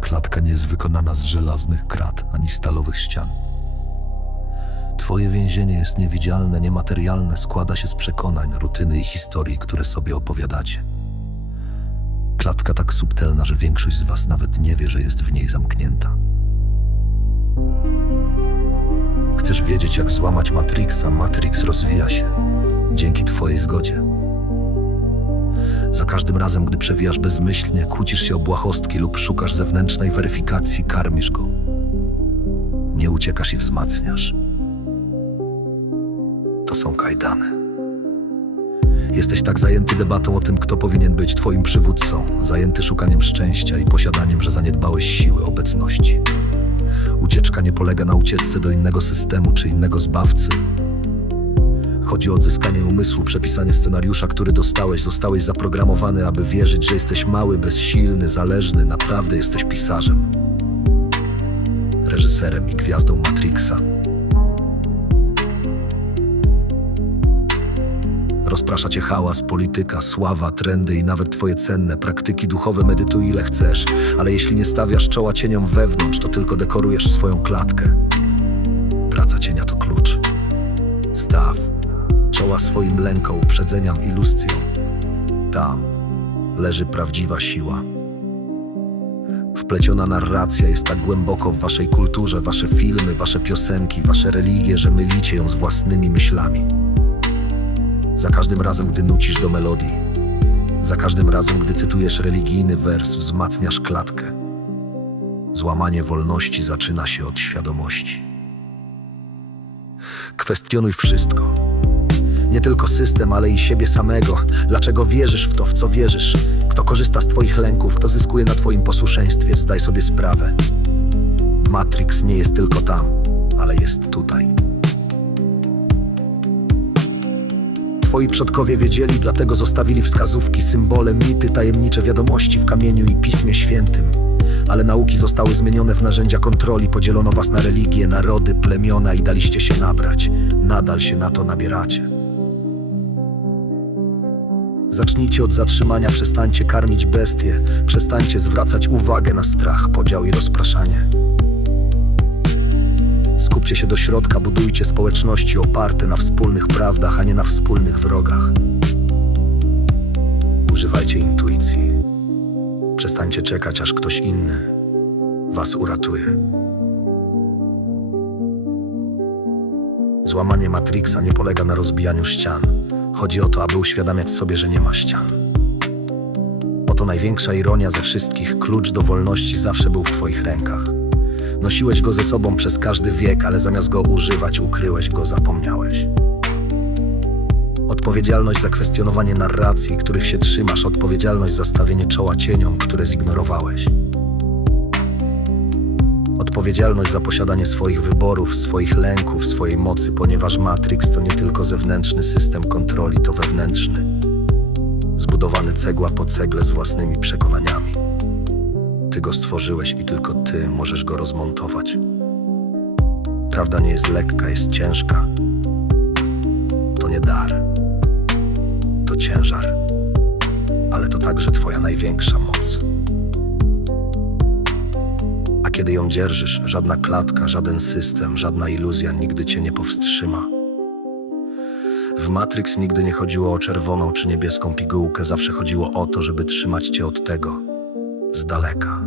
klatka nie jest wykonana z żelaznych krat ani stalowych ścian. Twoje więzienie jest niewidzialne, niematerialne, składa się z przekonań, rutyny i historii, które sobie opowiadacie. Klatka tak subtelna, że większość z Was nawet nie wie, że jest w niej zamknięta. Chcesz wiedzieć, jak złamać Matrixa? Matrix rozwija się dzięki Twojej zgodzie. Za każdym razem, gdy przewijasz bezmyślnie, kłócisz się o błahostki lub szukasz zewnętrznej weryfikacji, karmisz go. Nie uciekasz i wzmacniasz. To są kajdany. Jesteś tak zajęty debatą o tym, kto powinien być Twoim przywódcą, zajęty szukaniem szczęścia i posiadaniem, że zaniedbałeś siły obecności. Ucieczka nie polega na ucieczce do innego systemu czy innego zbawcy. Chodzi o odzyskanie umysłu, przepisanie scenariusza, który dostałeś. Zostałeś zaprogramowany, aby wierzyć, że jesteś mały, bezsilny, zależny. Naprawdę jesteś pisarzem, reżyserem i gwiazdą Matrixa. Rozprasza cię hałas, polityka, sława, trendy i nawet twoje cenne praktyki duchowe. Medytuj ile chcesz, ale jeśli nie stawiasz czoła cieniom wewnątrz, to tylko dekorujesz swoją klatkę. Praca cienia to klucz. Czoła swoim lękom, uprzedzeniom, iluzjom. Tam leży prawdziwa siła. Wpleciona narracja jest tak głęboko w waszej kulturze, wasze filmy, wasze piosenki, wasze religie, że mylicie ją z własnymi myślami. Za każdym razem, gdy nucisz do melodii, za każdym razem, gdy cytujesz religijny wers, wzmacniasz klatkę. Złamanie wolności zaczyna się od świadomości. Kwestionuj wszystko. Nie tylko system, ale i siebie samego. Dlaczego wierzysz w to, w co wierzysz? Kto korzysta z Twoich lęków, kto zyskuje na Twoim posłuszeństwie? Zdaj sobie sprawę. Matrix nie jest tylko tam, ale jest tutaj. Twoi przodkowie wiedzieli, dlatego zostawili wskazówki, symbole, mity, tajemnicze wiadomości w kamieniu i Pismie Świętym. Ale nauki zostały zmienione w narzędzia kontroli, podzielono was na religie, narody, plemiona i daliście się nabrać. Nadal się na to nabieracie. Zacznijcie od zatrzymania, przestańcie karmić bestie, przestańcie zwracać uwagę na strach, podział i rozpraszanie. Skupcie się do środka, budujcie społeczności oparte na wspólnych prawdach, a nie na wspólnych wrogach. Używajcie intuicji. Przestańcie czekać, aż ktoś inny was uratuje. Złamanie Matrixa nie polega na rozbijaniu ścian. Chodzi o to, aby uświadamiać sobie, że nie ma ścian. Oto największa ironia ze wszystkich. Klucz do wolności zawsze był w Twoich rękach. Nosiłeś go ze sobą przez każdy wiek, ale zamiast go używać, ukryłeś go, zapomniałeś. Odpowiedzialność za kwestionowanie narracji, których się trzymasz, odpowiedzialność za stawienie czoła cieniom, które zignorowałeś. Odpowiedzialność za posiadanie swoich wyborów, swoich lęków, swojej mocy, ponieważ Matrix to nie tylko zewnętrzny system kontroli, to wewnętrzny, zbudowany cegła po cegle z własnymi przekonaniami. Ty go stworzyłeś i tylko ty możesz go rozmontować. Prawda nie jest lekka, jest ciężka. To nie dar, to ciężar, ale to także Twoja największa moc. Kiedy ją dzierżysz, żadna klatka, żaden system, żadna iluzja nigdy Cię nie powstrzyma. W Matrix nigdy nie chodziło o czerwoną czy niebieską pigułkę, zawsze chodziło o to, żeby trzymać Cię od tego z daleka.